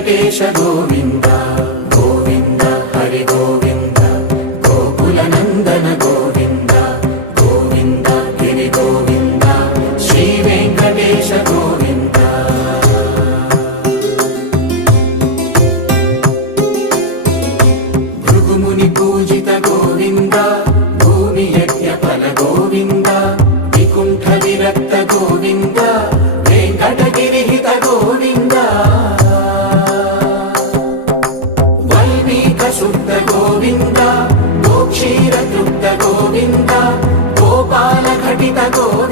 వెంకటేశ గోవింద గోవింద హరి గోవింద గోకుల నందన గోవింద గోవింద గిరి గోవింద శ్రీ వెంకటేశ గోవింద భృగుముని పూజిత గోవింద భూమి యజ్ఞ ఫల గోవింద వికుంఠ విరక్త గోవింద వెంకటగిరిహిత గోవింద వల్మీక శుద్ధ గోవింద గోక్షీర తృప్త గోవింద గోపాల ఘటిత గోవింద